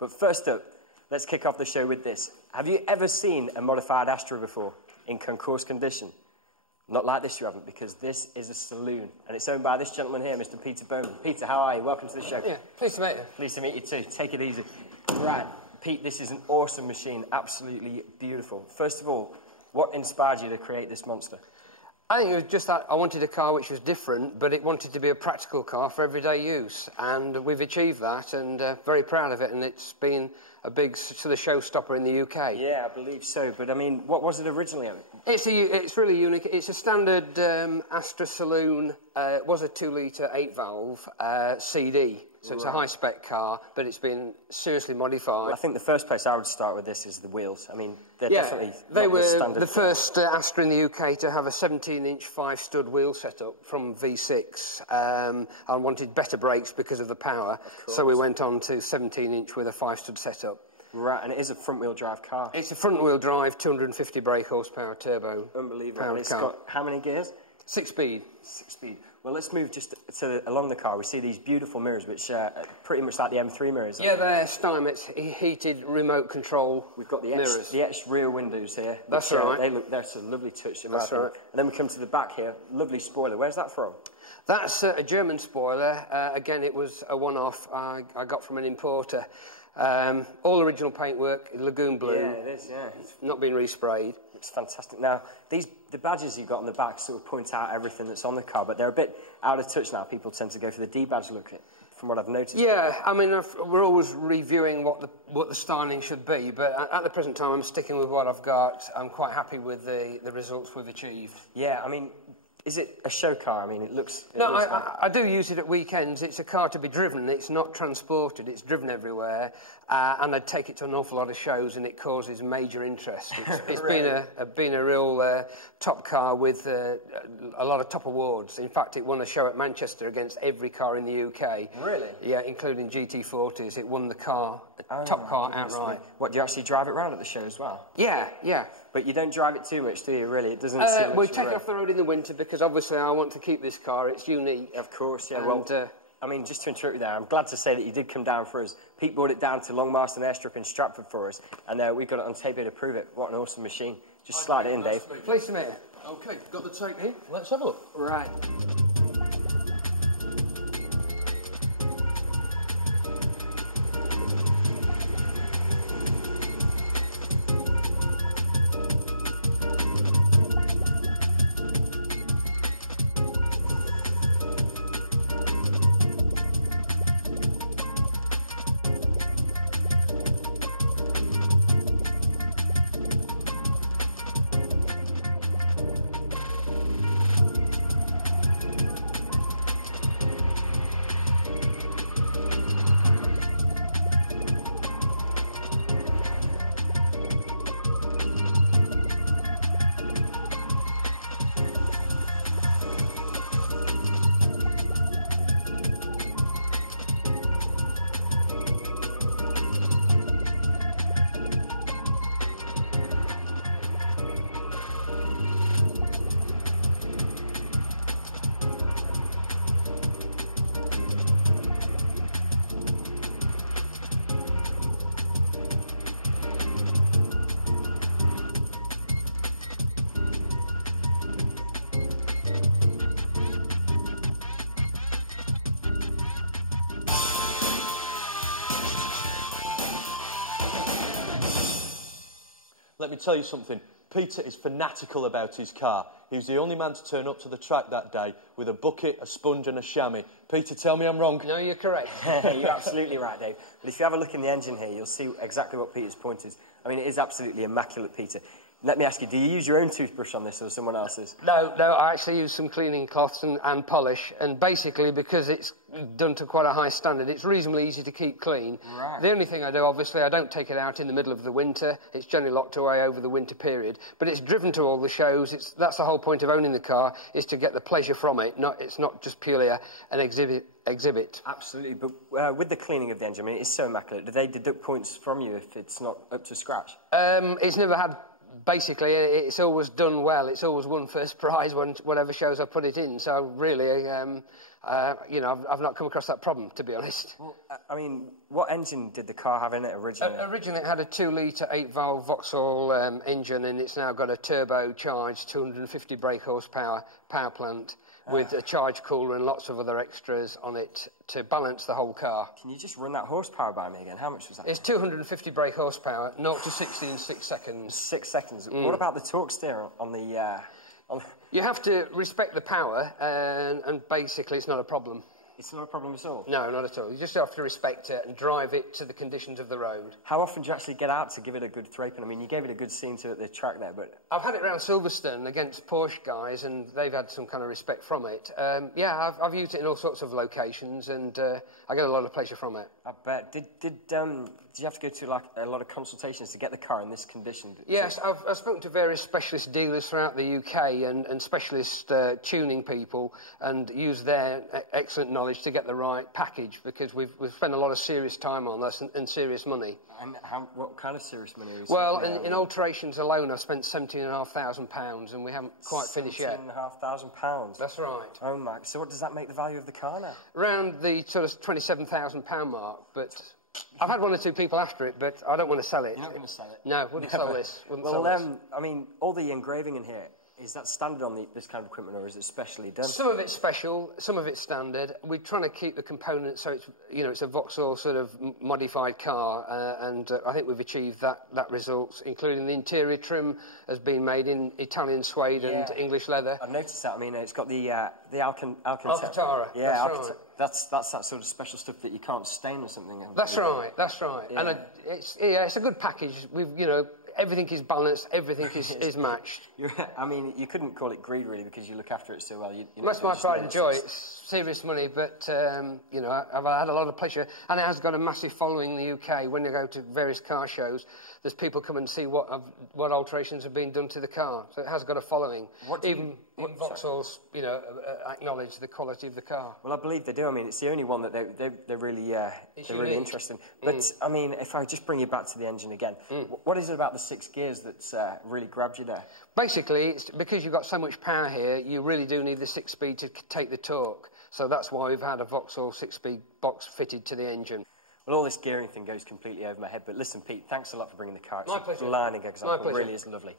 But first up, let's kick off the show with this. Have you ever seen a modified Astra before in concourse condition? Not like this, you haven't, because this is a saloon, and it's owned by this gentleman here, Mr. Peter Bowman. Peter, how are you? Welcome to the show. Yeah, pleased to meet you. Pleased to meet you too. Take it easy. Right, Pete, this is an awesome machine, absolutely beautiful. First of all, what inspired you to create this monster? I think it was just that I wanted a car which was different, but it wanted to be a practical car for everyday use, and we've achieved that, and very proud of it, and it's been a big sort of showstopper in the UK. Yeah, I believe so, but I mean, what was it originally? It's really unique. It's a standard Astra Saloon. It was a 2-litre 8-valve CD, so it's a high-spec car, but it's been seriously modified. Well, I think the first place I would start with this is the wheels. I mean, they're definitely they not were the standard. the first Astra in the UK to have a 17-inch 5-stud wheel setup from V6. I wanted better brakes because of the power, so we went on to 17-inch with a 5-stud setup. Right, and it is a front-wheel drive car. It's a front-wheel drive, 250 brake horsepower turbo. Unbelievable. It's got how many gears? 6-speed. 6-speed. Well, let's move just along the car. We see these beautiful mirrors, which are pretty much like the M3 mirrors. Yeah, they're Steinmetz heated remote control. We've got the mirrors. The etched rear windows here. That's right. That's a lovely touch. That's right. And then we come to the back here. Lovely spoiler. Where's that from? That's a German spoiler. Again, it was a one-off I got from an importer. All original paintwork, lagoon blue. Yeah, it is, yeah. It's not been resprayed. It's fantastic. Now, the badges you've got on the back sort of point out everything that's on the car, but they're a bit out of touch now. People tend to go for the D-badge look, from what I've noticed. Yeah, I mean, we're always reviewing what the styling should be, but at the present time, I'm sticking with what I've got. I'm quite happy with the results we've achieved. Yeah, I mean, is it a show car? I mean, it looks... No, I do use it at weekends. It's a car to be driven. It's not transported. It's driven everywhere. And I take it to an awful lot of shows, and it causes major interest. It's been a real top car with a lot of top awards. In fact, it won a show at Manchester against every car in the UK. Really? Yeah, including GT40s. It won the top car outright. What, do you actually drive it around at the show as well? Yeah, yeah. But you don't drive it too much, do you, really? It doesn't seem we take it off the road in the winter because obviously I want to keep this car. It's unique. Of course, yeah. And, well, I mean, just to interrupt you there, I'm glad to say that you did come down for us. Pete brought it down to Longmarston Airstrip in Stratford for us, and we got it on tape here to prove it. What an awesome machine. Just slide it in, Dave. Pleased to meet you. OK, got the tape in. Let's have a look. Right. Let me tell you something. Peter is fanatical about his car. He was the only man to turn up to the track that day with a bucket, a sponge and a chamois. Peter, tell me I'm wrong. No, you're correct. You're absolutely right, Dave. But if you have a look in the engine here, you'll see exactly what Peter's point is. I mean, it is absolutely immaculate, Peter. Let me ask you, do you use your own toothbrush on this or someone else's? No, I actually use some cleaning cloths and polish, and basically because it's done to quite a high standard, it's reasonably easy to keep clean. Right. The only thing I do, obviously, I don't take it out in the middle of the winter. It's generally locked away over the winter period, but it's driven to all the shows. That's the whole point of owning the car, is to get the pleasure from it. It's not just purely an exhibit. Absolutely, but with the cleaning of the engine, I mean, it's so immaculate. Do they deduct points from you if it's not up to scratch? It's never had... Basically, it's always done well. It's always won first prize whatever shows I put it in. So really, you know, I've not come across that problem, to be honest. Well, I mean, what engine did the car have in it originally? Originally, it had a 2-litre, 8-valve Vauxhall engine, and it's now got a turbocharged 250 brake horsepower power plant with a charge cooler and lots of other extras on it to balance the whole car. Can you just run that horsepower by me again? How much was that? It's 250 brake horsepower, 0 to 60 in 6 seconds. 6 seconds. What about the torque steer on the... You have to respect the power, and basically it's not a problem. It's not a problem at all? No, not at all. You just have to respect it and drive it to the conditions of the road. How often do you actually get out to give it a good thraping? I mean, you gave it a good scene to at the track there, but... I've had it around Silverstone against Porsche guys, and they've had some kind of respect from it. Yeah, I've used it in all sorts of locations, and I get a lot of pleasure from it. I bet. Did you have to go to like a lot of consultations to get the car in this condition? Yes, I've spoken to various specialist dealers throughout the UK and specialist tuning people, and used their excellent knowledge to get the right package, because we've spent a lot of serious time on this and serious money. And what kind of serious money? Well, in alterations alone, I've spent £17,500, and we haven't quite finished yet. £17,500? That's right. Oh my! So what does that make the value of the car now? Around the sort of £27,000 mark, but I've had one or two people after it, but I don't want to sell it. You're not going to sell it? No, wouldn't sell this. I mean, all the engraving in here, is that standard on this kind of equipment, or is it specially done? Some of it's special, some of it's standard. We're trying to keep the components so it's, you know, it's a Vauxhall sort of modified car, and I think we've achieved that result, including the interior trim has been made in Italian suede and English leather. I've noticed that. I mean, it's got the Alcantara. Yeah, that's right. That's that sort of special stuff that you can't stain or something. That's right. Yeah. And it's a good package. You know, everything is balanced, everything is matched. I mean, you couldn't call it greed, really, because you look after it so well. That's my pride and joy. It's serious money, but, you know, I've had a lot of pleasure. And it has got a massive following in the UK. When you go to various car shows, there's people come and see what alterations have been done to the car. So it has got a following. Even Vauxhall's, you know, acknowledge the quality of the car. Well, I believe they do. I mean, it's the only one that they're really really interesting. But I mean, if I just bring you back to the engine again, what is it about the 6 gears that's really grabbed you there? Basically, it's because you've got so much power here, you really do need the 6-speed to take the torque. So that's why we've had a Vauxhall 6-speed box fitted to the engine. Well, all this gearing thing goes completely over my head. But listen, Pete, thanks a lot for bringing the car. It's My pleasure. a blinding example. My pleasure. It really is lovely.